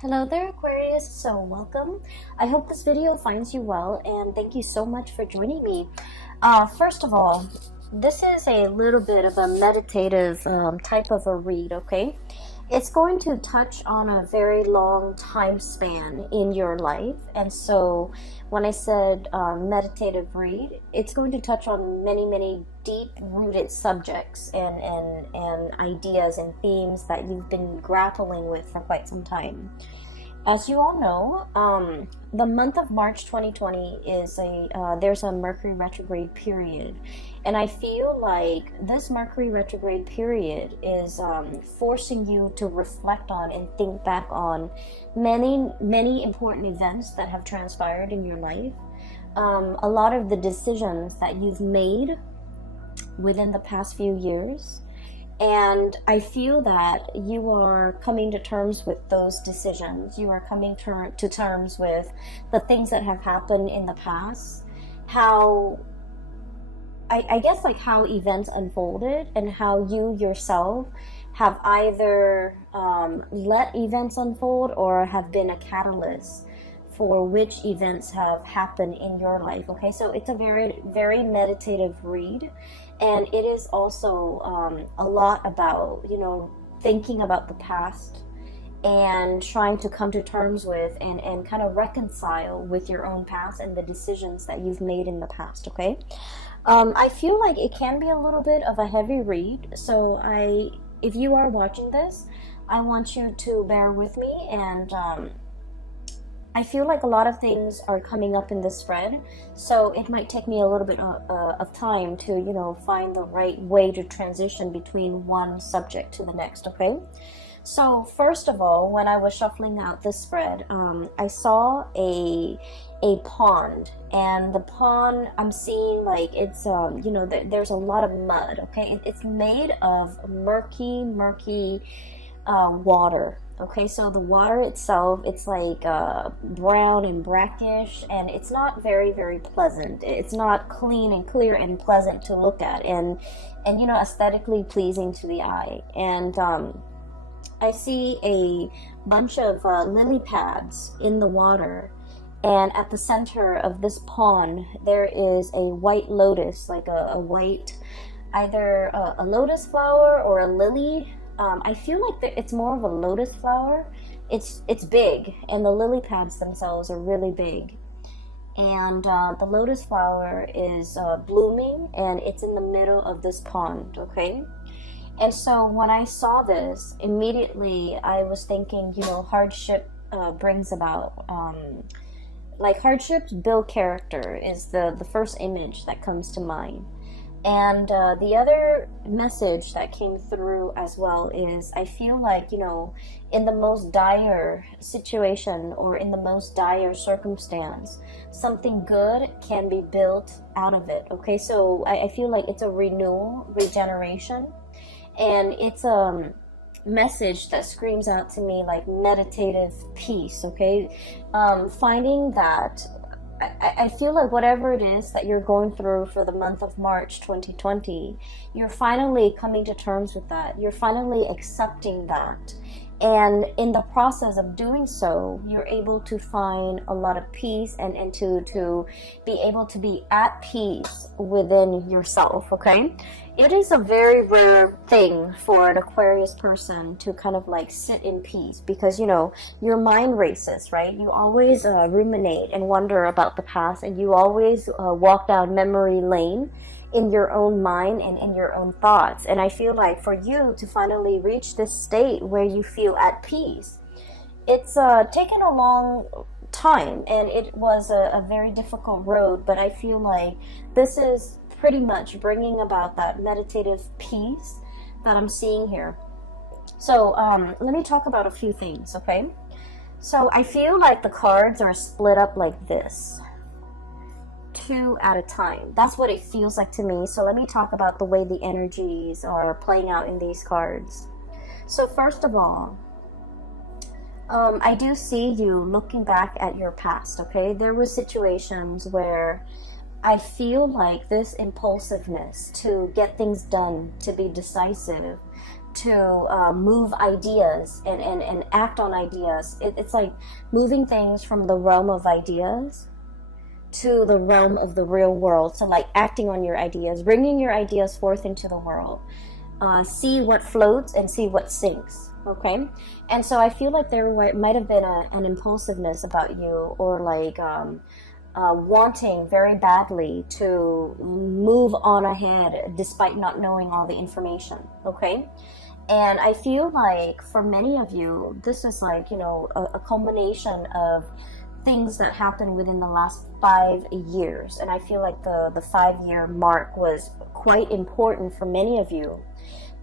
Hello there, Aquarius. So welcome. I hope this video finds you well, and thank you so much for joining me. First of all, this is a little bit of a meditative type of a read, okay? It's going to touch on a very long time span in your life, and so when I said meditative read, it's going to touch on many deep-rooted subjects and ideas and themes that you've been grappling with for quite some time. As you all know, the month of March 2020 is there's a Mercury retrograde period, and I feel like this Mercury retrograde period is forcing you to reflect on and think back on many important events that have transpired in your life. A lot of the decisions that you've made within the past few years. And I feel that you are coming to terms with those decisions. You are coming to terms with the things that have happened in the past. How, I guess, like how events unfolded and how you yourself have either let events unfold or have been a catalyst for which events have happened in your life. Okay, so it's a very meditative read, and it is also a lot about, thinking about the past and trying to come to terms with and kind of reconcile with your own past and the decisions that you've made in the past. Okay, I feel like it can be a little bit of a heavy read, so if you are watching this, I want you to bear with me, and I feel like a lot of things are coming up in this spread, so it might take me a little bit of time to, find the right way to transition between one subject to the next, okay? So first of all, when I was shuffling out this spread, I saw a pond, and the pond, I'm seeing like it's, there's a lot of mud, okay? It's made of murky water. Okay, so the water itself, it's like brown and brackish, and it's not very pleasant. It's not clean and clear and pleasant to look at, and aesthetically pleasing to the eye. And I see a bunch of lily pads in the water, and at the center of this pond there is a white lotus, like a white, either a lotus flower or a lily. I feel like it's more of a lotus flower. It's big, and the lily pads themselves are really big. And the lotus flower is blooming, and it's in the middle of this pond, okay? And so when I saw this, immediately I was thinking, hardship brings about, like hardships build character is the first image that comes to mind. And the other message that came through as well is I feel like, in the most dire situation or in the most dire circumstance, something good can be built out of it. Okay, so I feel like it's a renewal, regeneration, and it's a message that screams out to me like meditative peace. Okay, finding that I feel like whatever it is that you're going through for the month of March 2020, you're finally coming to terms with that. You're finally accepting that. And in the process of doing so, you're able to find a lot of peace and to be able to be at peace within yourself, okay? It is a very rare thing for an Aquarius person to kind of like sit in peace because, your mind races, right? You always ruminate and wonder about the past, and you always walk down memory lane in your own mind and in your own thoughts. And I feel like for you to finally reach this state where you feel at peace, it's taken a long time, and it was a very difficult road, but I feel like this is pretty much bringing about that meditative peace that I'm seeing here. So let me talk about a few things, okay? So I feel like the cards are split up like this, two at a time. That's what it feels like to me. So let me talk about the way the energies are playing out in these cards. So first of all, I do see you looking back at your past, okay? There were situations where I feel like this impulsiveness to get things done, to be decisive, to move ideas and act on ideas. It's like moving things from the realm of ideas to the realm of the real world. So like acting on your ideas, bringing your ideas forth into the world. See what floats and see what sinks. Okay, and so I feel like there might have been an impulsiveness about you, or like wanting very badly to move on ahead despite not knowing all the information. Okay, and I feel like for many of you, this is like, you know, a combination of things that happened within the last 5 years. And I feel like the 5-year mark was quite important for many of you,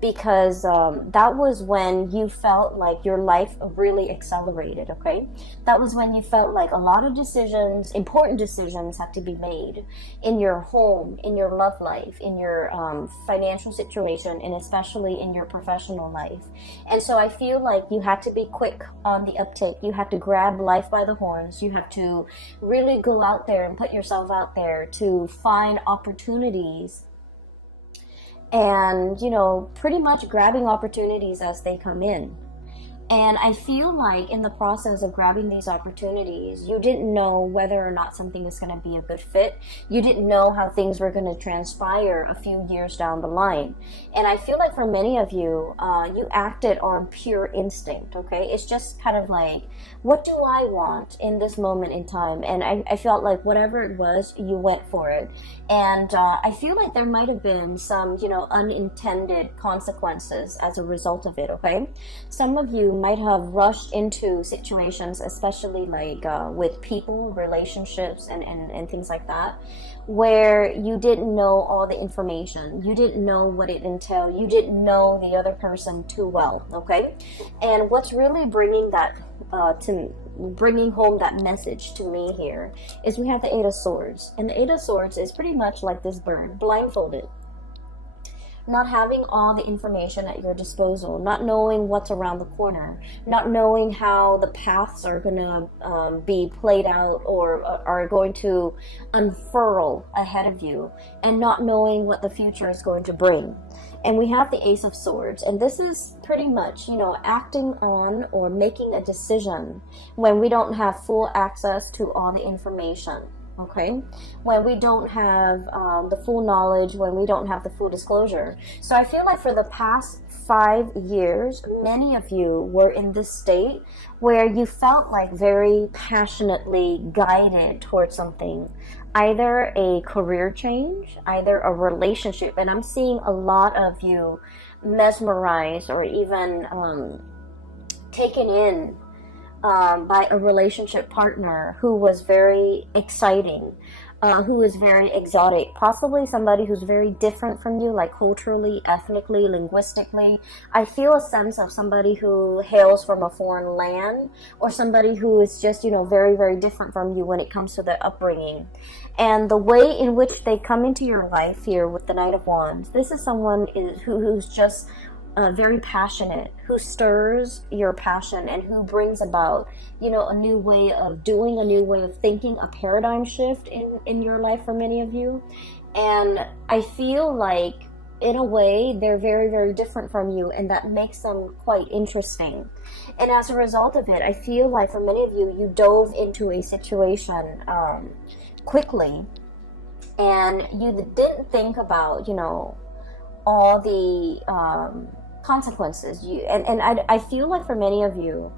because that was when you felt like your life really accelerated. Okay, that was when you felt like a lot of decisions, important decisions, had to be made in your home, in your love life, in your financial situation, and especially in your professional life. And so I feel like you had to be quick on the uptake. You had to grab life by the horns. You have to really go out there and put yourself out there to find opportunities, and, you know, pretty much grabbing opportunities as they come in. And I feel like in the process of grabbing these opportunities, you didn't know whether or not something was going to be a good fit. You didn't know how things were going to transpire a few years down the line. And I feel like for many of you, you acted on pure instinct, okay? It's just kind of like, what do I want in this moment in time? And I felt like whatever it was, you went for it. And I feel like there might have been some, you know, unintended consequences as a result of it, okay? Some of you might have rushed into situations, especially like with people, relationships, and things like that, where you didn't know all the information. You didn't know what it entailed. You didn't know the other person too well, okay? And what's really bringing that bringing home that message to me here is we have the Eight of Swords. And the Eight of Swords is pretty much like this bird, blindfolded. Not having all the information at your disposal, not knowing what's around the corner, not knowing how the paths are going to be played out or are going to unfurl ahead of you, and not knowing what the future is going to bring. And we have the Ace of Swords, and this is pretty much, you know, acting on or making a decision when we don't have full access to all the information. Okay, when we don't have the full knowledge, when we don't have the full disclosure. So I feel like for the past 5 years, many of you were in this state where you felt like very passionately guided towards something, either a career change, either a relationship. And I'm seeing a lot of you mesmerized or even taken in by a relationship partner who was very exciting, who is very exotic, possibly somebody who's very different from you, like culturally, ethnically, linguistically. I feel a sense of somebody who hails from a foreign land, or somebody who is just, you know, very, very different from you when it comes to their upbringing. And the way in which they come into your life here with the Knight of Wands, this is someone who's just very passionate, who stirs your passion, and who brings about, you know, a new way of doing, a new way of thinking, a paradigm shift in your life for many of you. And I feel like, in a way, they're very, very different from you, and that makes them quite interesting. And as a result of it, I feel like for many of you, you dove into a situation quickly, and you didn't think about, you know, all the consequences. I feel like for many of you,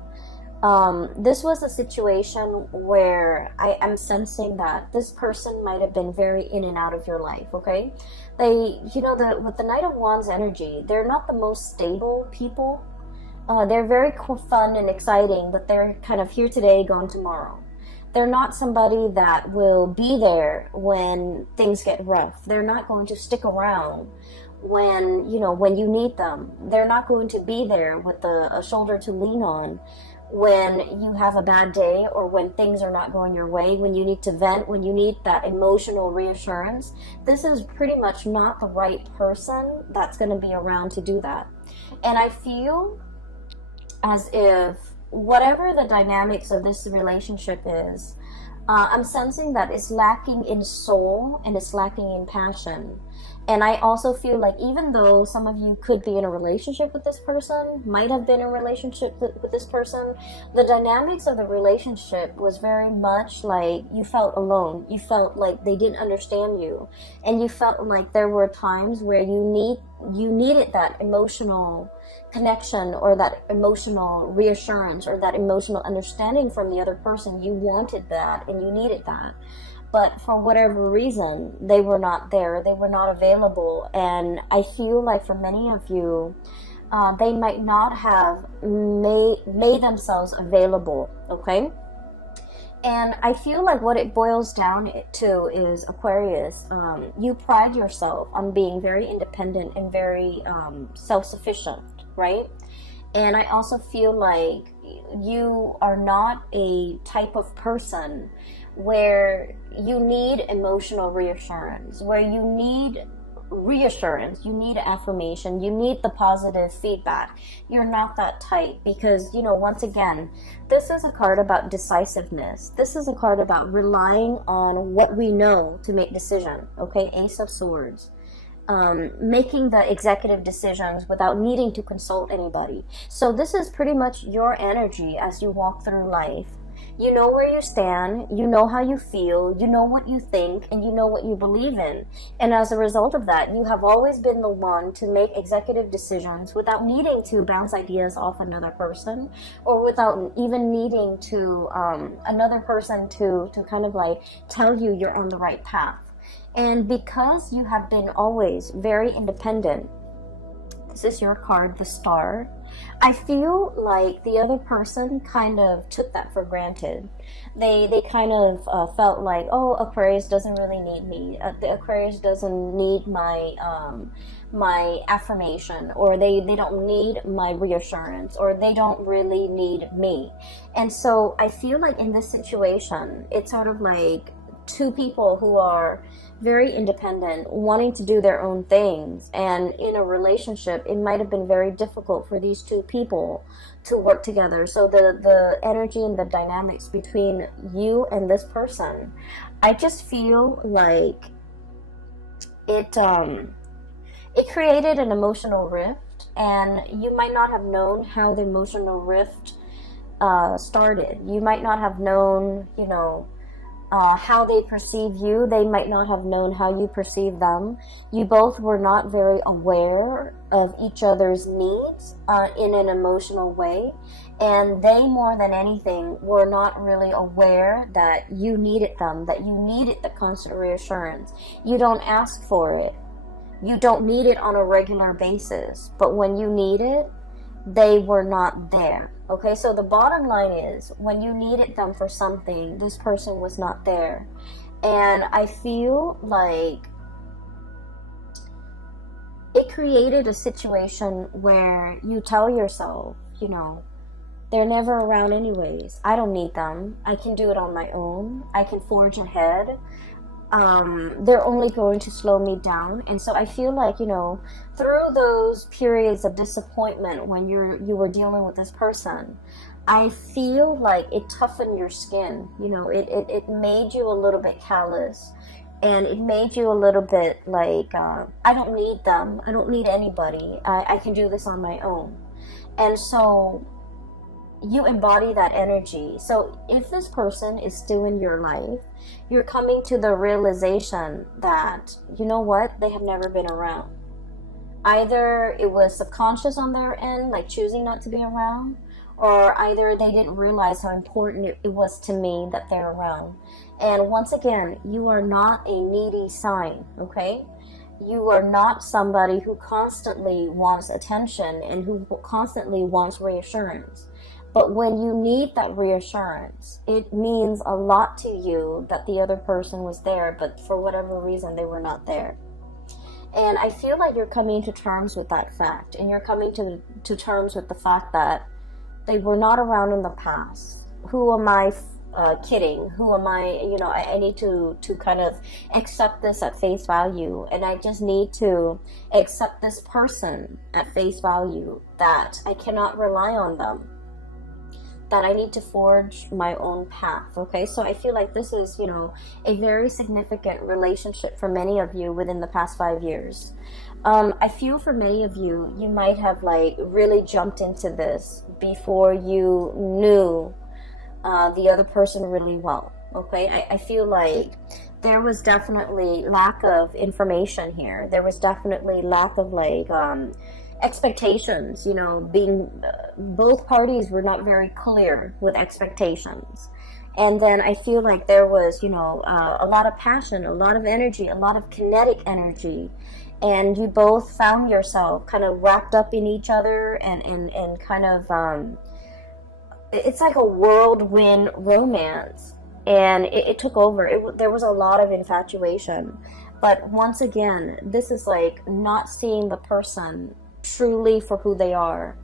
this was a situation where I am sensing that this person might have been very in and out of your life, okay? They, you know, with the Knight of Wands energy, they're not the most stable people. They're very fun and exciting, but they're kind of here today, gone tomorrow. They're not somebody that will be there when things get rough. They're not going to stick around when, you know, when you need them. They're not going to be there with a shoulder to lean on when you have a bad day, or when things are not going your way, when you need to vent, when you need that emotional reassurance. This is pretty much not the right person that's going to be around to do that. And I feel as if whatever the dynamics of this relationship is, I'm sensing that it's lacking in soul and it's lacking in passion. And I also feel like even though some of you could be in a relationship with this person, might have been in a relationship with this person, the dynamics of the relationship was very much like you felt alone. You felt like they didn't understand you. And you felt like there were times where you needed that emotional connection, or that emotional reassurance, or that emotional understanding from the other person. You wanted that and you needed that. But for whatever reason, they were not there. They were not available. And I feel like for many of you, they might not have made themselves available, okay? And I feel like what it boils down to is, Aquarius, you pride yourself on being very independent and very self-sufficient, right? And I also feel like you are not a type of person where you need emotional reassurance, where you need reassurance, you need affirmation, you need the positive feedback. You're not that type, because, you know, once again, this is a card about decisiveness. This is a card about relying on what we know to make decision, okay? Ace of Swords. Making the executive decisions without needing to consult anybody. So this is pretty much your energy as you walk through life. You know where you stand, you know how you feel, you know what you think, and you know what you believe in. And as a result of that, you have always been the one to make executive decisions without needing to bounce ideas off another person, or without even needing to another person to kind of like tell you you're on the right path. And because you have been always very independent, this is your card, the Star. I feel like the other person kind of took that for granted. They kind of felt like, oh, Aquarius doesn't really need me. The Aquarius doesn't need my affirmation, or they don't need my reassurance, or they don't really need me. And so I feel like in this situation, it's sort of like two people who are very independent, wanting to do their own things. And in a relationship, it might have been very difficult for these two people to work together. So the energy and the dynamics between you and this person, I just feel like it created an emotional rift, and you might not have known how the emotional rift started. You might not have known, you know, how they perceive you. They might not have known how you perceive them. You both were not very aware of each other's needs in an emotional way. And they, more than anything, were not really aware that you needed them, that you needed the constant reassurance. You don't ask for it. You don't need it on a regular basis. But when you need it, they were not there. Okay, so the bottom line is, when you needed them for something, this person was not there. And I feel like it created a situation where you tell yourself, you know, they're never around anyways. I don't need them. I can do it on my own. I can forge ahead. They're only going to slow me down. And so I feel like, you know, through those periods of disappointment when you were dealing with this person, I feel like it toughened your skin. You know, it made you a little bit callous, and it made you a little bit like, I don't need them. I don't need anybody. I can do this on my own. And so you embody that energy. So if this person is still in your life, you're coming to the realization that, you know what, they have never been around. Either it was subconscious on their end, like choosing not to be around, or either they didn't realize how important it was to me that they're around. And once again, you are not a needy sign, okay? You are not somebody who constantly wants attention and who constantly wants reassurance. But when you need that reassurance, it means a lot to you that the other person was there, but for whatever reason, they were not there. And I feel like you're coming to terms with that fact, and you're coming to terms with the fact that they were not around in the past. Who am I kidding? Who am I? You know, I need to kind of accept this at face value, and I just need to accept this person at face value, that I cannot rely on them. that I need to forge my own path. Okay, so I feel like this is, you know, a very significant relationship for many of you within the past 5 years. I feel for many of you, you might have like really jumped into this before you knew the other person really well. Okay, I feel like there was definitely lack of information here. There was definitely lack of like expectations, you know, being both parties were not very clear with expectations. And then I feel like there was, you know, a lot of passion, a lot of energy, a lot of kinetic energy, and you both found yourself kind of wrapped up in each other, and kind of it's like a whirlwind romance, and it took over. There was a lot of infatuation, but once again, this is like not seeing the person truly for who they are,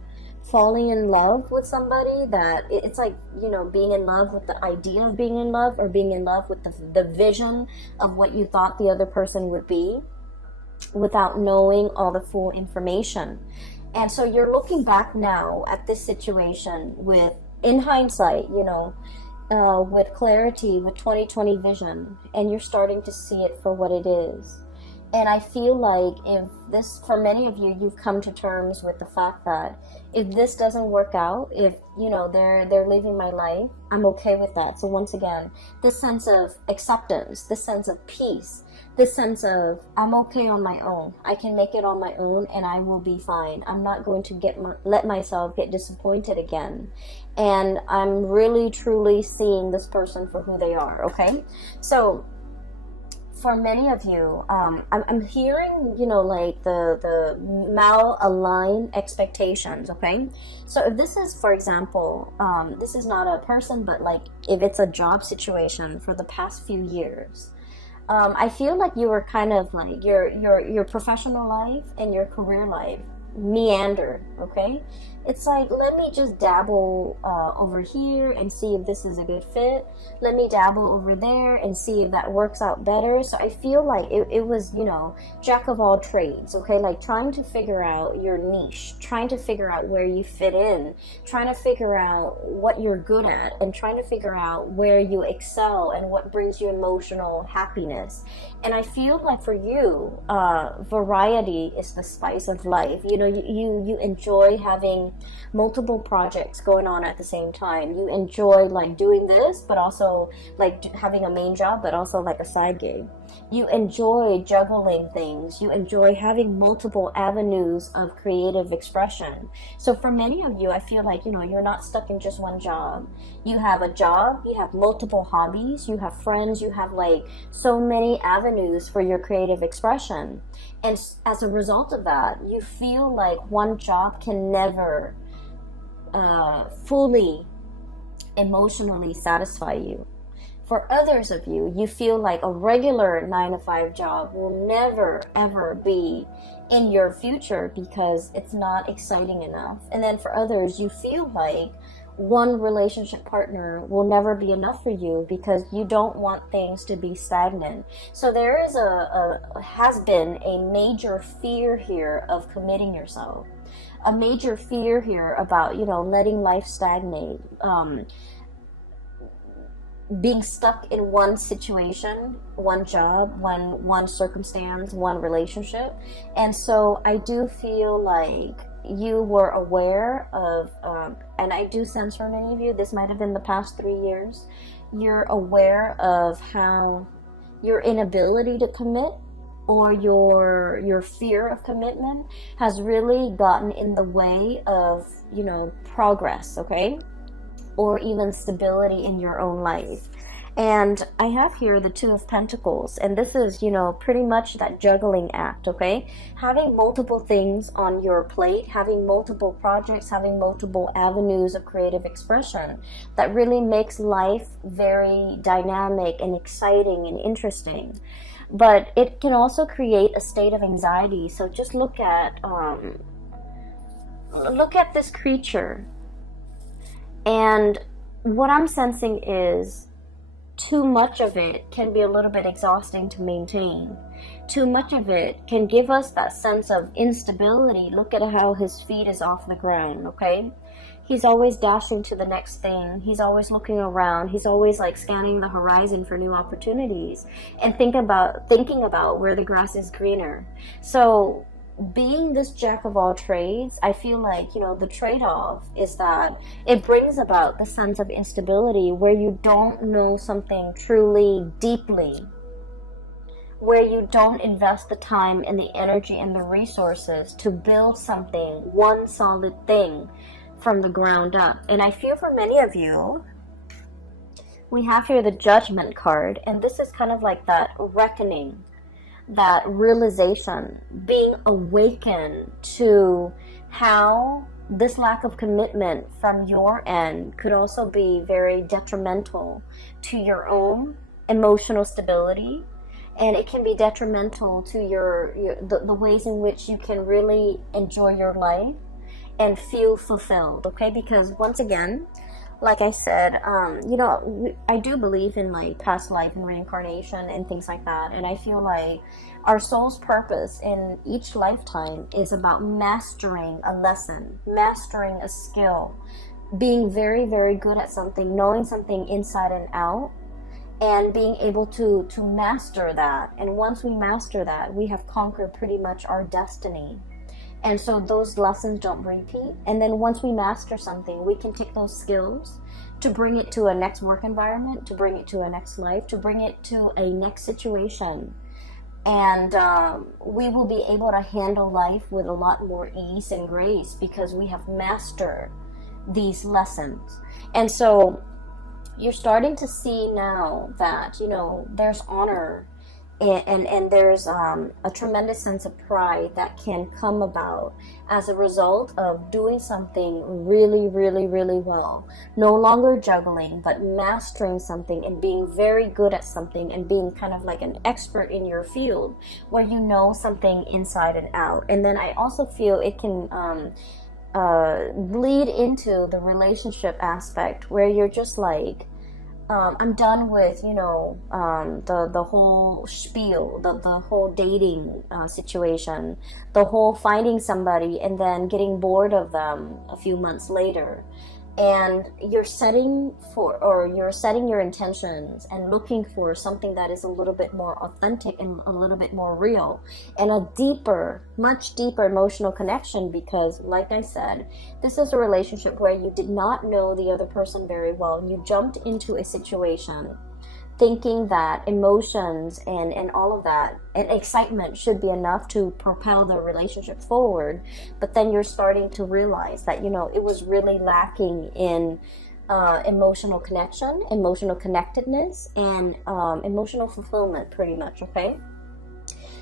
falling in love with somebody that it's like, you know, being in love with the idea of being in love, or being in love with the vision of what you thought the other person would be, without knowing all the full information. And so you're looking back now at this situation with, in hindsight, you know, with clarity, with 2020 vision, and you're starting to see it for what it is. And I feel like if this, for many of you, you've come to terms with the fact that if this doesn't work out, if, you know, they're living my life, I'm okay with that. So once again, this sense of acceptance, this sense of peace, this sense of I'm okay on my own. I can make it on my own, and I will be fine. I'm not going to let myself get disappointed again. And I'm really truly seeing this person for who they are. Okay, so for many of you, I'm hearing, you know, like the mal-aligned expectations. Okay, so if this is, for example, this is not a person, but like if it's a job situation for the past few years, I feel like you were kind of like your professional life and your career life meander. Okay, it's like, let me just dabble over here and see if this is a good fit. Let me dabble over there and see if that works out better. So I feel like it was, you know, jack of all trades. Okay, like trying to figure out your niche, trying to figure out where you fit in, trying to figure out what you're good at, and trying to figure out where you excel and what brings you emotional happiness. And I feel like for you, variety is the spice of life. You know, you enjoy having multiple projects going on at the same time. You enjoy like doing this, but also like having a main job, but also like a side gig. You enjoy juggling things. You enjoy having multiple avenues of creative expression. So for many of you, I feel like, you know, you're not stuck in just one job. You have a job, you have multiple hobbies, you have friends, you have like so many avenues for your creative expression. And as a result of that, you feel like one job can never fully emotionally satisfy you. For others of you, you feel like a regular 9-to-5 job will never ever be in your future because it's not exciting enough. And then for others, you feel like one relationship partner will never be enough for you because you don't want things to be stagnant. So there is has been a major fear here of committing yourself, a major fear here about, you know, letting life stagnate, being stuck in one situation, one job, one circumstance, one relationship. And so I do feel like you were aware of, and I do sense for many of you, this might have been the past 3 years, you're aware of how your inability to commit, or your fear of commitment, has really gotten in the way of, you know, progress, okay? Or even stability in your own life. And I have here the Two of Pentacles, and this is, you know, pretty much that juggling act, okay? Having multiple things on your plate, having multiple projects, having multiple avenues of creative expression that really makes life very dynamic and exciting and interesting. But it can also create a state of anxiety. So just look at this creature. And what I'm sensing is too much of it can be a little bit exhausting to maintain. Too much of it can give us that sense of instability. Look at how his feet is off the ground, okay? He's always dashing to the next thing. He's always looking around. He's always like scanning the horizon for new opportunities and thinking about where the grass is greener. So being this jack of all trades, I feel like, the trade-off is that it brings about the sense of instability where you don't know something truly deeply, where you don't invest the time and the energy and the resources to build something, one solid thing from the ground up. And I feel for many of you, we have here the Judgment card, and this is kind of like that reckoning, that realization, being awakened to how this lack of commitment from your end could also be very detrimental to your own emotional stability, and it can be detrimental to the ways in which you can really enjoy your life and feel fulfilled. Okay, because once again, like I said, I do believe in like past life and reincarnation and things like that. And I feel like our soul's purpose in each lifetime is about mastering a lesson, mastering a skill, being very, very good at something, knowing something inside and out, and being able to master that. And once we master that, we have conquered pretty much our destiny. And so those lessons don't repeat. And then once we master something, we can take those skills to bring it to a next work environment, to bring it to a next life, to bring it to a next situation. And we will be able to handle life with a lot more ease and grace because we have mastered these lessons. And so you're starting to see now that, there's honor and there's a tremendous sense of pride that can come about as a result of doing something really, really, really well. No longer juggling, but mastering something and being very good at something and being kind of like an expert in your field where you know something inside and out. And then I also feel it can bleed into the relationship aspect where you're just like, I'm done with, the whole spiel, the whole dating situation, the whole finding somebody and then getting bored of them a few months later. And you're setting your intentions and looking for something that is a little bit more authentic and a little bit more real and a deeper, much deeper emotional connection, because like I said, this is a relationship where you did not know the other person very well. You jumped into a situation thinking that emotions and all of that and excitement should be enough to propel the relationship forward, but then you're starting to realize that it was really lacking in emotional connection, emotional connectedness, and emotional fulfillment, pretty much. Okay,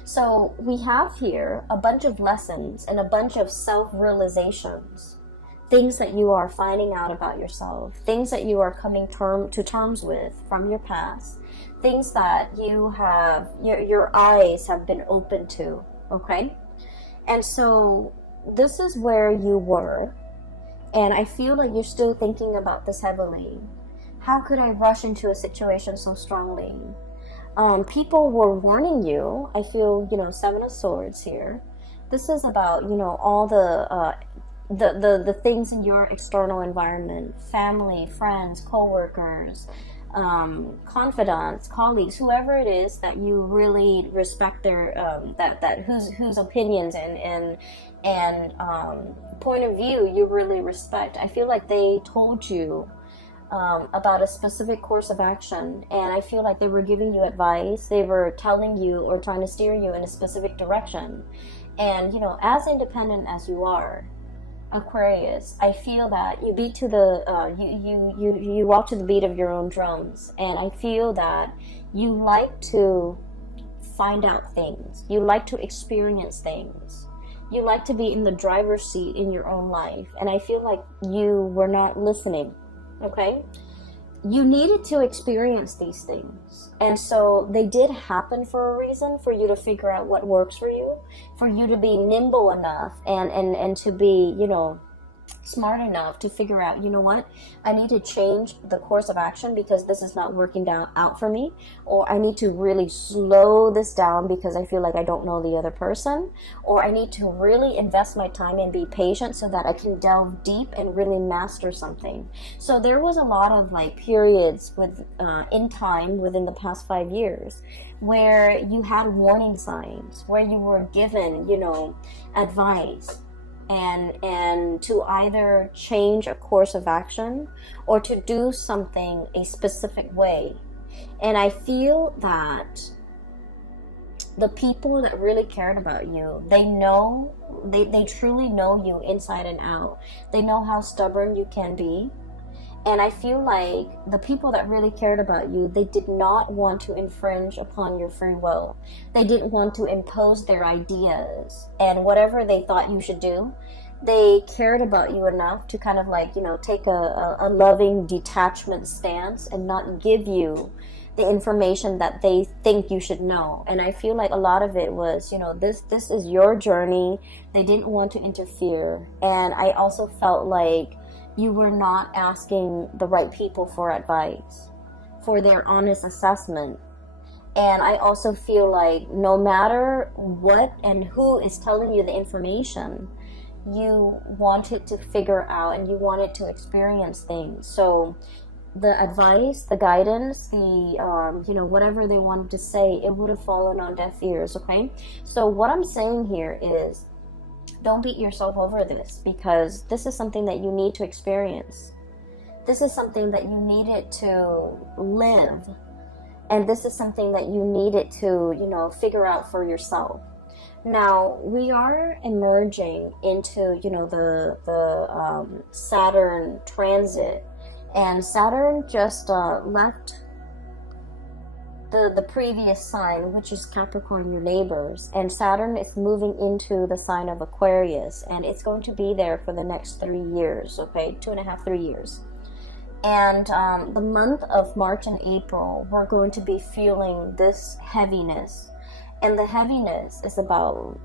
so we have here a bunch of lessons and a bunch of self-realizations, things that you are finding out about yourself, things that you are coming to terms with from your past, things that you have, your eyes have been open to, okay? And so this is where you were, and I feel like you're still thinking about this heavily. How could I rush into a situation so strongly? People were warning you. I feel, Seven of Swords here. This is about, all the things in your external environment, family, friends, co-workers, confidants, colleagues, whoever it is that you really respect their whose opinions and point of view you really respect. I feel like they told you about a specific course of action, and I feel like they were giving you advice. They were telling you or trying to steer you in a specific direction. And as independent as you are, Aquarius, I feel that you beat to the you walk to the beat of your own drums, and I feel that you like to find out things, you like to experience things, you like to be in the driver's seat in your own life, and I feel like you were not listening. Okay, you needed to experience these things, and so they did happen for a reason, for you to figure out what works for you to be nimble enough and to be smart enough to figure out, you know what, I need to change the course of action because this is not working out for me, or I need to really slow this down because I feel like I don't know the other person, or I need to really invest my time and be patient so that I can delve deep and really master something. So there was a lot of like periods with in time within the past 5 years where you had warning signs, where you were given, you know, advice, and to either change a course of action or to do something a specific way. And I feel that the people that really cared about you, they truly know you inside and out. They know how stubborn you can be. And I feel like the people that really cared about you, they did not want to infringe upon your free will. They didn't want to impose their ideas and whatever they thought you should do. They cared about you enough to kind of like, you know, take a loving detachment stance and not give you the information that they think you should know. And I feel like a lot of it was, you know, this is your journey. They didn't want to interfere. And I also felt like you were not asking the right people for advice, for their honest assessment. And I also feel like no matter what and who is telling you the information, you wanted to figure out and you wanted to experience things. So the advice, the guidance, the you know, whatever they wanted to say, it would have fallen on deaf ears. Okay, so what I'm saying here is, don't beat yourself over this, because this is something that you need to experience. This is something that you needed to live. And this is something that you needed to, you know, figure out for yourself. Now, we are emerging into, you know, the Saturn transit. And Saturn just left the previous sign, which is Capricorn, your neighbors, and Saturn is moving into the sign of Aquarius, and it's going to be there for the next 3 years, okay, 2.5, 3 years. And the month of March and April, we're going to be feeling this heaviness. And the heaviness is about,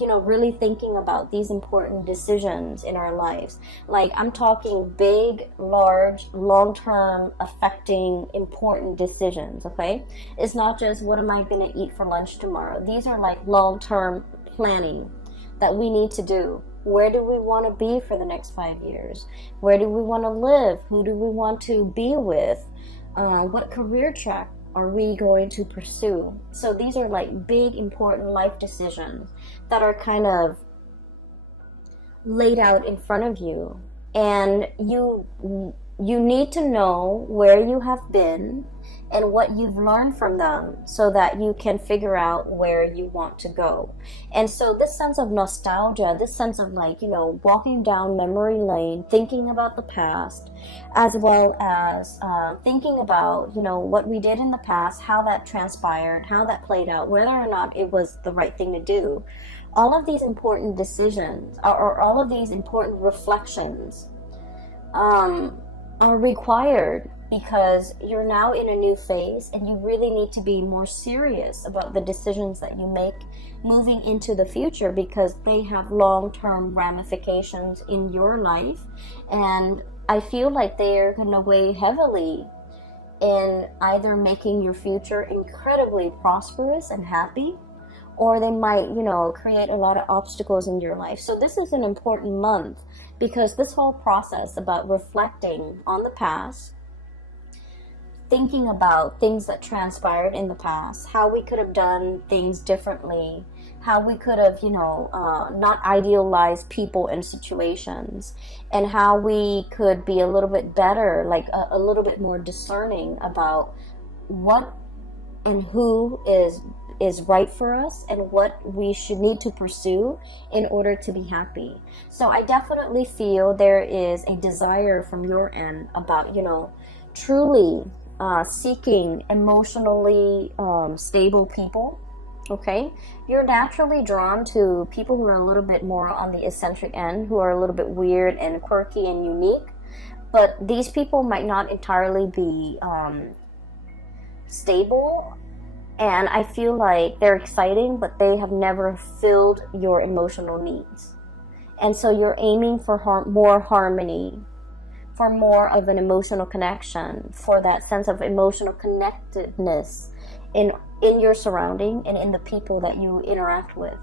you know, really thinking about these important decisions in our lives. Like, I'm talking big, large, long-term, affecting, important decisions, okay? It's not just, what am I going to eat for lunch tomorrow? These are like long-term planning that we need to do. Where do we want to be for the next 5 years? Where do we want to live? Who do we want to be with? What career track are we going to pursue? So these are like big, important life decisions that are kind of laid out in front of you. And you need to know where you have been and what you've learned from them so that you can figure out where you want to go. And so this sense of nostalgia, this sense of like, you know, walking down memory lane, thinking about the past, as well as thinking about, you know, what we did in the past, how that transpired, how that played out, whether or not it was the right thing to do. All of these important decisions, or all of these important reflections, are required because you're now in a new phase and you really need to be more serious about the decisions that you make moving into the future, because they have long-term ramifications in your life. And I feel like they're going to weigh heavily in either making your future incredibly prosperous and happy, or they might, you know, create a lot of obstacles in your life. So this is an important month, because this whole process about reflecting on the past, thinking about things that transpired in the past, how we could have done things differently, how we could have, you know, not idealized people and situations, and how we could be a little bit better, like a little bit more discerning about what and who is right for us and what we should need to pursue in order to be happy. So I definitely feel there is a desire from your end about, you know, truly seeking emotionally stable people. Okay, you're naturally drawn to people who are a little bit more on the eccentric end, who are a little bit weird and quirky and unique, but these people might not entirely be stable. And I feel like they're exciting, but they have never filled your emotional needs. And so you're aiming for more harmony, for more of an emotional connection, for that sense of emotional connectedness in your surrounding and in the people that you interact with.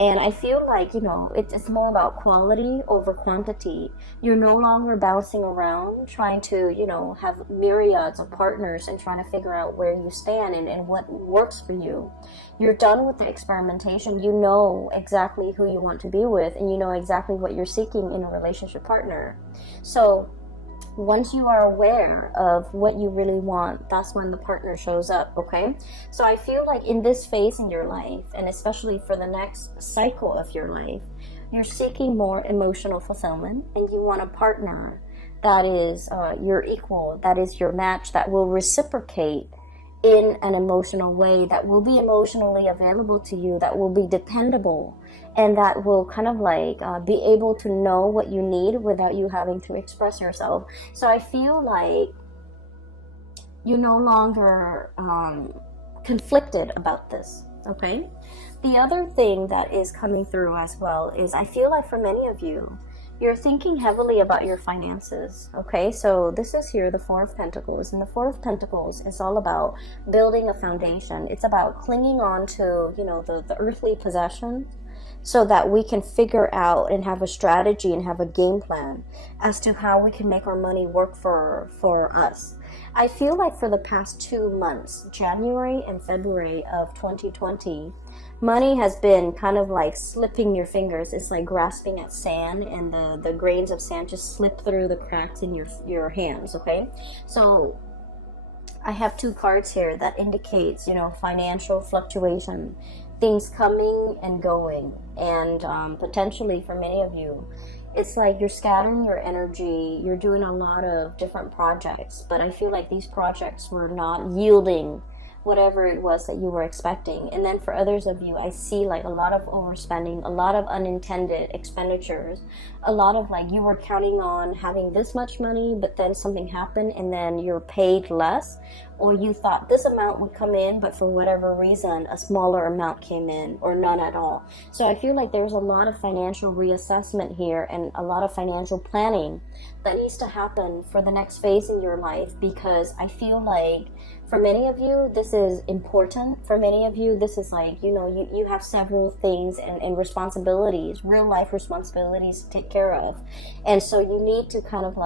And I feel like, it's more about quality over quantity. You're no longer bouncing around trying to, have myriads of partners and trying to figure out where you stand and what works for you. You're done with the experimentation. You know exactly who you want to be with, and you know exactly what you're seeking in a relationship partner. So once you are aware of what you really want, that's when the partner shows up, okay? So I feel like in this phase in your life, and especially for the next cycle of your life, you're seeking more emotional fulfillment, and you want a partner that is your equal, that is your match, that will reciprocate in an emotional way, that will be emotionally available to you, that will be dependable, and that will kind of be able to know what you need without you having to express yourself. So I feel like you're no longer conflicted about this, okay? The other thing that is coming through as well is I feel like for many of you, you're thinking heavily about your finances, okay? So this is here, the Four of Pentacles. And the Four of Pentacles is all about building a foundation. It's about clinging on to, the earthly possessions so that we can figure out and have a strategy and have a game plan as to how we can make our money work for us. I feel like for the past 2 months, January and February of 2020, money has been kind of like slipping your fingers. It's like grasping at sand, and the grains of sand just slip through the cracks in your hands, okay? So I have 2 cards here that indicates, financial fluctuation, things coming and going, and potentially for many of you, it's like you're scattering your energy, you're doing a lot of different projects, but I feel like these projects were not yielding whatever it was that you were expecting. And then for others of you, I see like a lot of overspending, a lot of unintended expenditures, a lot of you were counting on having this much money, but then something happened and then you're paid less, or you thought this amount would come in, but for whatever reason, a smaller amount came in, or none at all. So I feel like there's a lot of financial reassessment here and a lot of financial planning that needs to happen for the next phase in your life, because I feel like for many of you, this is important. For many of you, this is you have several things and responsibilities, real life responsibilities to take care of. And so you need to kind of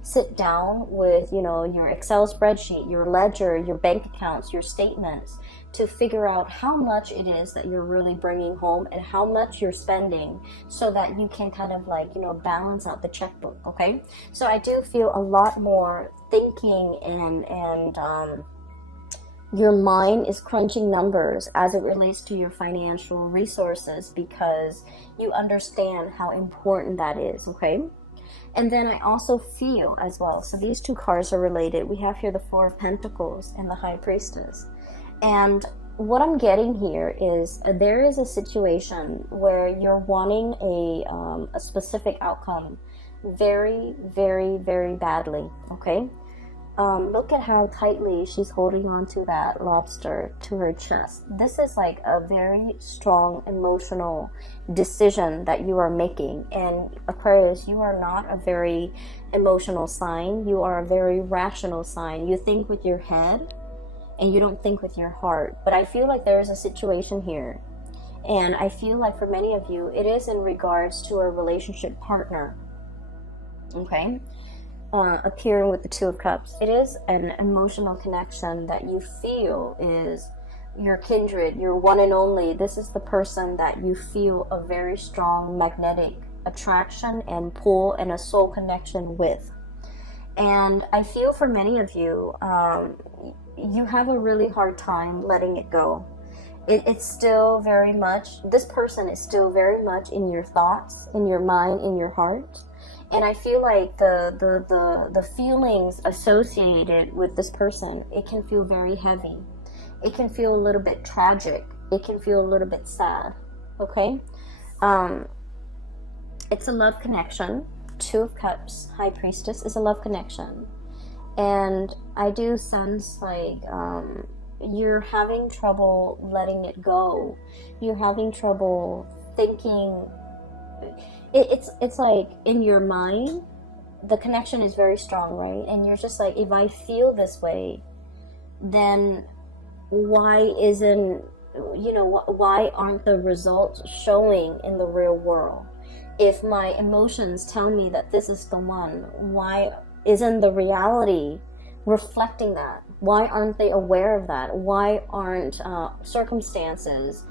sit down with, your Excel spreadsheet, your ledger, your bank accounts, your statements, to figure out how much it is that you're really bringing home and how much you're spending, so that you can kind of balance out the checkbook, okay? So I do feel a lot more thinking and your mind is crunching numbers as it relates to your financial resources, because you understand how important that is, okay? And then I also feel as well, so these 2 cards are related. We have here the Four of Pentacles and the High Priestess. And what I'm getting here is there is a situation where you're wanting a specific outcome very, very, very badly, okay? Look at how tightly she's holding on to that lobster to her chest. This is like a very strong emotional decision that you are making. And Aquarius, you are not a very emotional sign. You are a very rational sign. You think with your head and you don't think with your heart. But I feel like there is a situation here. And I feel like for many of you, it is in regards to a relationship partner. Okay? Appearing with the Two of Cups. It is an emotional connection that you feel is your kindred, your one and only. This is the person that you feel a very strong magnetic attraction and pull and a soul connection with. And I feel for many of you, you have a really hard time letting it go. It's still very much, this person is still very much in your thoughts, in your mind, in your heart. And I feel like the feelings associated with this person, it can feel very heavy. It can feel a little bit tragic. It can feel a little bit sad. Okay? It's a love connection. Two of Cups, High Priestess is a love connection. And I do sense you're having trouble letting it go. You're having trouble thinking. it's like in your mind, the connection is very strong, right? And you're just like, if I feel this way, then why isn't, why aren't the results showing in the real world? If my emotions tell me that this is the one, why isn't the reality reflecting that? Why aren't they aware of that? Why aren't circumstances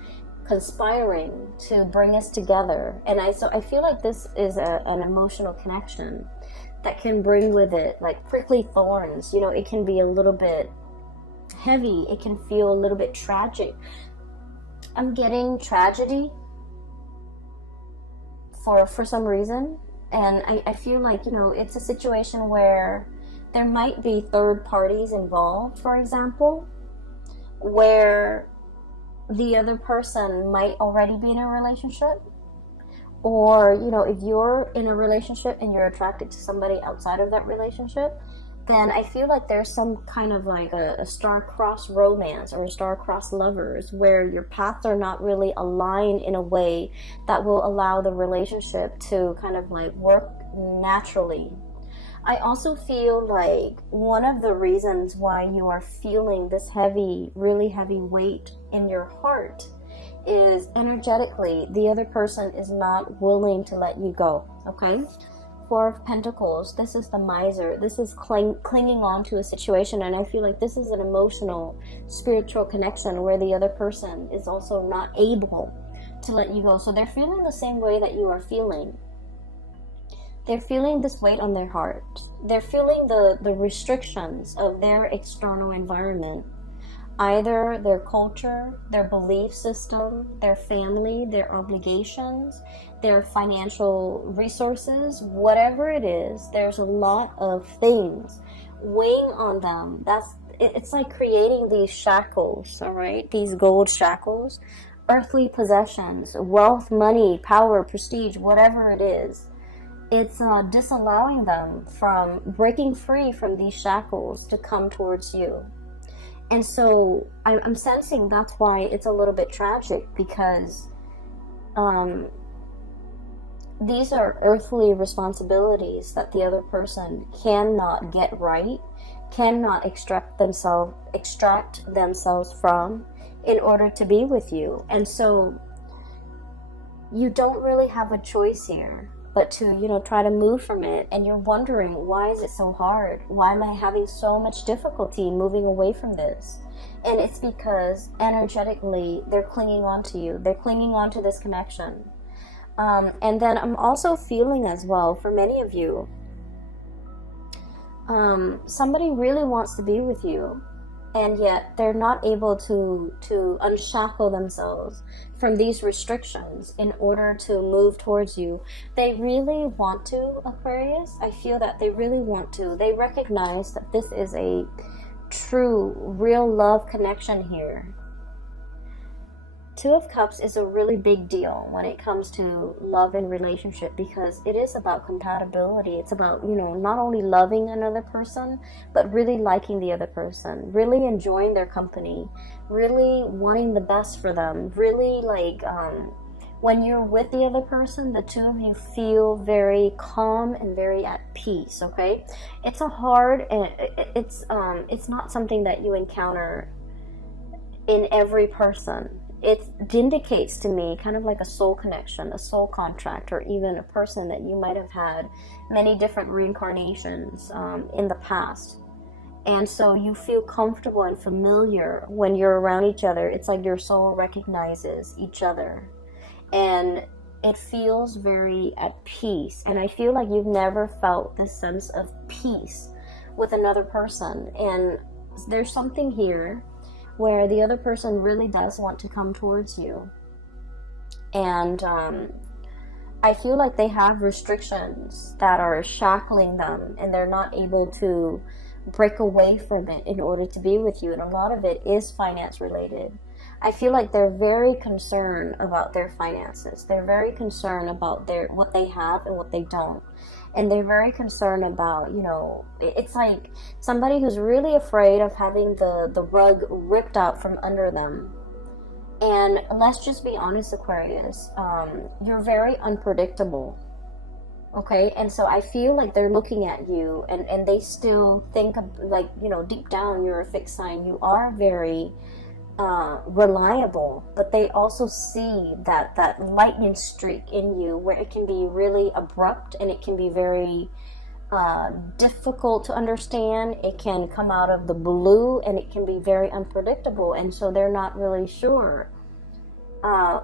conspiring to bring us together? And so I feel like this is an emotional connection that can bring with it like prickly thorns. It can be a little bit heavy. It can feel a little bit tragic. I'm getting tragedy for some reason, and I feel like it's a situation where there might be third parties involved, for example, where the other person might already be in a relationship, or if you're in a relationship and you're attracted to somebody outside of that relationship, then I feel like there's some kind of like a star-crossed romance or star-crossed lovers where your paths are not really aligned in a way that will allow the relationship to kind of like work naturally. I also feel like one of the reasons why you are feeling this heavy, really heavy weight in your heart is energetically the other person is not willing to let you go, okay? Four of Pentacles, this is the miser. This is clinging on to a situation, and I feel like this is an emotional, spiritual connection where the other person is also not able to let you go. So they're feeling the same way that you are feeling. They're feeling this weight on their heart. They're feeling the restrictions of their external environment. Either their culture, their belief system, their family, their obligations, their financial resources, whatever it is, there's a lot of things weighing on them. It's like creating these shackles, all right? These gold shackles, earthly possessions, wealth, money, power, prestige, whatever it is. It's disallowing them from breaking free from these shackles to come towards you. And so I'm sensing that's why it's a little bit tragic, because these are earthly responsibilities that the other person cannot get right, cannot extract themselves from in order to be with you. And so you don't really have a choice here but to, try to move from it. And you're wondering, why is it so hard? Why am I having so much difficulty moving away from this? And it's because energetically, they're clinging on to you. They're clinging on to this connection. And then I'm also feeling as well, for many of you, somebody really wants to be with you, and yet they're not able to unshackle themselves from these restrictions in order to move towards you. They really want to, Aquarius. I feel that they really want to. They recognize that this is a true, real love connection here. Two of Cups is a really big deal when it comes to love and relationship, because it is about compatibility. It's about, not only loving another person, but really liking the other person, really enjoying their company, really wanting the best for them, really when you're with the other person, the two of you feel very calm and very at peace, okay? It's it's not something that you encounter in every person. It indicates to me kind of like a soul connection, a soul contract, or even a person that you might have had many different reincarnations in the past. And so you feel comfortable and familiar when you're around each other. It's like your soul recognizes each other. And it feels very at peace. And I feel like you've never felt this sense of peace with another person. And there's something here where the other person really does want to come towards you. And I feel like they have restrictions that are shackling them, and they're not able to break away from it in order to be with you. And a lot of it is finance related. I feel like they're very concerned about their finances. They're very concerned about what they have and what they don't. And they're very concerned about, it's like somebody who's really afraid of having the rug ripped out from under them. And let's just be honest, Aquarius, you're very unpredictable. Okay, and so I feel like they're looking at you, and they still think of, like, you know, deep down you're a fixed sign. You are very reliable, but they also see that lightning streak in you where it can be really abrupt, and it can be very difficult to understand. It can come out of the blue, and it can be very unpredictable, and so they're not really sure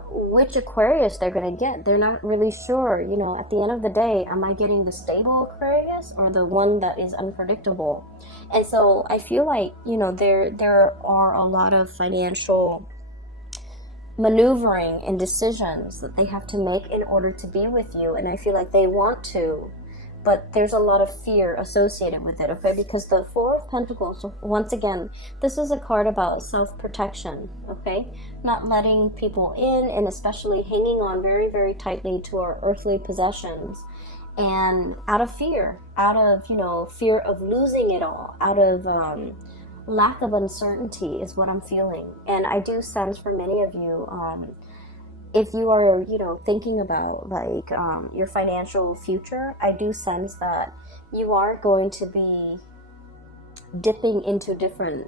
which Aquarius they're going to get. They're not really sure, you know, at the end of the day, am I getting the stable Aquarius or the one that is unpredictable? And so I feel like, you know, there are a lot of financial maneuvering and decisions that they have to make in order to be with you. And I feel like they want to, but there's a lot of fear associated with it, okay? Because the Four of Pentacles, once again, this is a card about self-protection, okay? Not letting people in, and especially hanging on very, very tightly to our earthly possessions. And out of fear, you know, fear of losing it all, out of lack of uncertainty is what I'm feeling. And I do sense for many of you, if you are, you know, thinking about like your financial future, I do sense that you are going to be dipping into different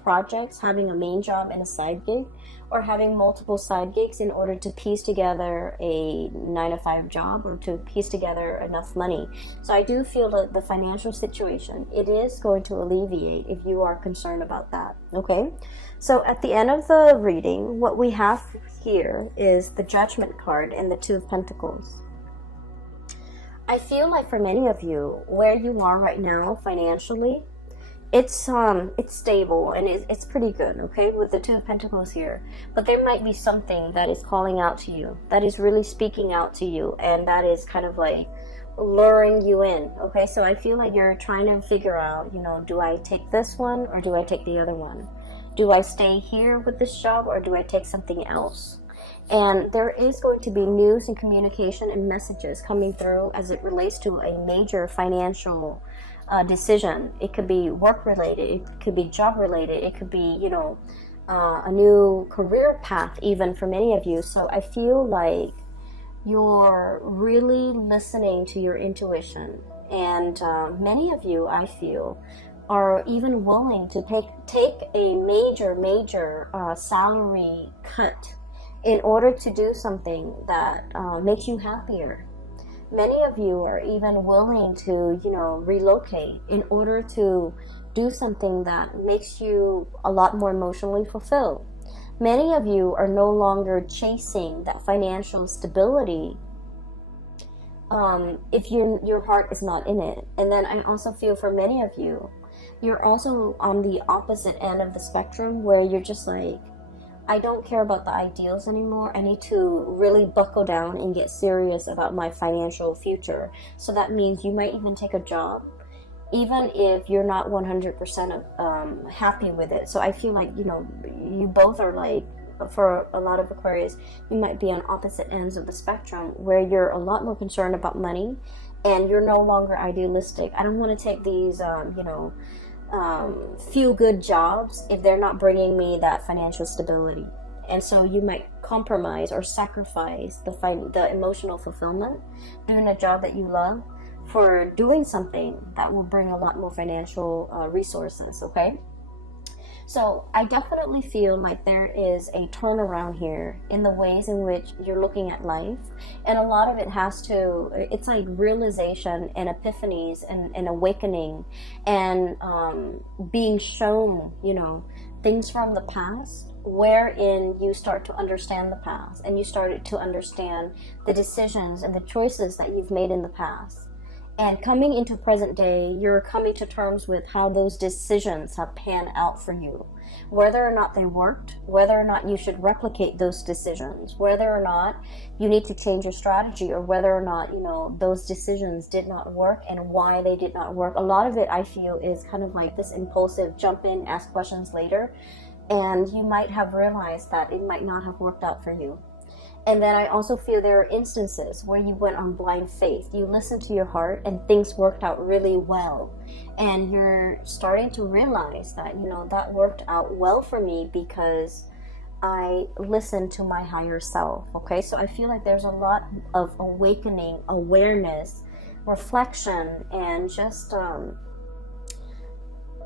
projects, having a main job and a side gig, or having multiple side gigs in order to piece together a 9-to-5 job, or to piece together enough money. So I do feel that the financial situation, it is going to alleviate if you are concerned about that, okay? So at the end of the reading, what we have here is the Judgment card and the Two of Pentacles. I feel like for many of you, where you are right now financially, it's stable, and it's pretty good, okay, with the Two of Pentacles here. But there might be something that is calling out to you, that is really speaking out to you, and that is kind of like luring you in, okay? So I feel like you're trying to figure out, you know, do I take this one or do I take the other one? Do I stay here with this job or do I take something else? And there is going to be news and communication and messages coming through as it relates to a major financial decision. It could be work related, it could be job related, it could be, you know, a new career path even for many of you. So I feel like you're really listening to your intuition, and many of you, I feel, are even willing to take a major salary cut in order to do something that makes you happier. Many of you are even willing to, you know, relocate in order to do something that makes you a lot more emotionally fulfilled. Many of you are no longer chasing that financial stability if your heart is not in it. And then I also feel for many of you, you're also on the opposite end of the spectrum, where you're just like, I don't care about the ideals anymore. I need to really buckle down and get serious about my financial future. So that means you might even take a job, even if you're not 100% happy with it. So I feel like, you know, you both are like, for a lot of Aquarius, you might be on opposite ends of the spectrum, where you're a lot more concerned about money and you're no longer idealistic. I don't want to take these, feel-good jobs if they're not bringing me that financial stability. And so you might compromise or sacrifice the emotional fulfillment, doing a job that you love, for doing something that will bring a lot more financial resources, okay? So I definitely feel like there is a turnaround here in the ways in which you're looking at life. And a lot of it it's like realization and epiphanies and awakening, and being shown, you know, things from the past, wherein you start to understand the past, and you started to understand the decisions and the choices that you've made in the past. And coming into present day, you're coming to terms with how those decisions have panned out for you. Whether or not they worked, whether or not you should replicate those decisions, whether or not you need to change your strategy, or whether or not, you know, those decisions did not work and why they did not work. A lot of it, I feel, is kind of like this impulsive jump in, ask questions later, and you might have realized that it might not have worked out for you. And then I also feel there are instances where you went on blind faith. You listened to your heart and things worked out really well. And you're starting to realize that, you know, that worked out well for me because I listened to my higher self, okay? So I feel like there's a lot of awakening, awareness reflection and just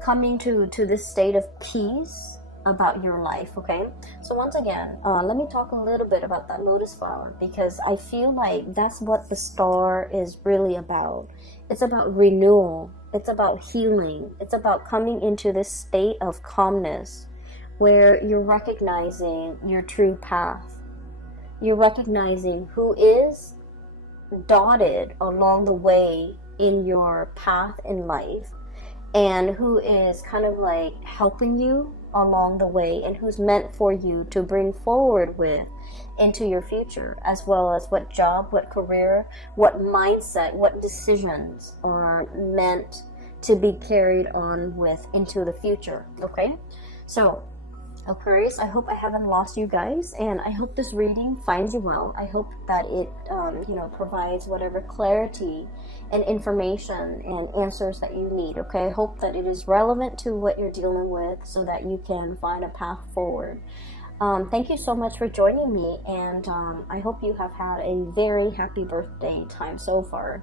coming to this state of peace about your life. Okay, so once again, let me talk a little bit about that lotus flower, because I feel like that's what the star is really about. It's about renewal, it's about healing, it's about coming into this state of calmness where you're recognizing your true path. You're recognizing who is dotted along the way in your path in life, and who is kind of like helping you along the way, and who's meant for you to bring forward with into your future, as well as what job, what career, what mindset, what decisions are meant to be carried on with into the future. Okay, so Aquarius, I hope I haven't lost you guys, and I hope this reading finds you well. I hope that it provides whatever clarity and information and answers that you need. Okay, I hope that it is relevant to what you're dealing with so that you can find a path forward. Thank you so much for joining me, and I hope you have had a very happy birthday time so far.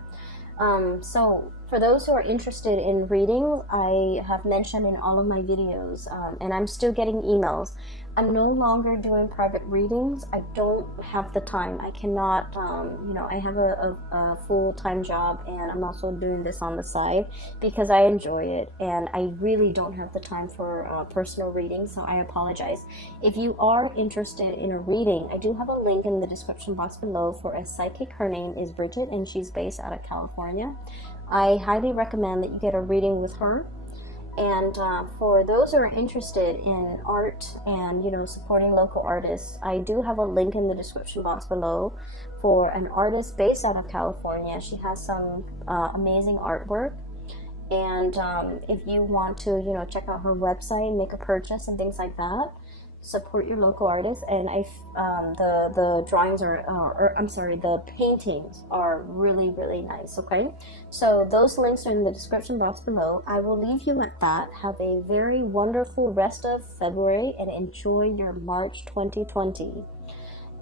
So for those who are interested in reading, I have mentioned in all of my videos, and I'm still getting emails, I'm no longer doing private readings. I don't have the time. I cannot, I have a full-time job, and I'm also doing this on the side because I enjoy it, and I really don't have the time for personal readings, so I apologize. If you are interested in a reading, I do have a link in the description box below for a psychic. Her name is Bridget, and she's based out of California. I highly recommend that you get a reading with her. And for those who are interested in art and supporting local artists, I do have a link in the description box below for an artist based out of California. She has some amazing artwork, and if you want to check out her website, make a purchase and things like that, support your local artists. And the drawings the paintings are really, really nice. Okay, so those links are in the description box below. I will leave you at that. Have a very wonderful rest of February and enjoy your March 2020,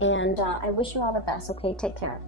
and I wish you all the best. Okay, take care.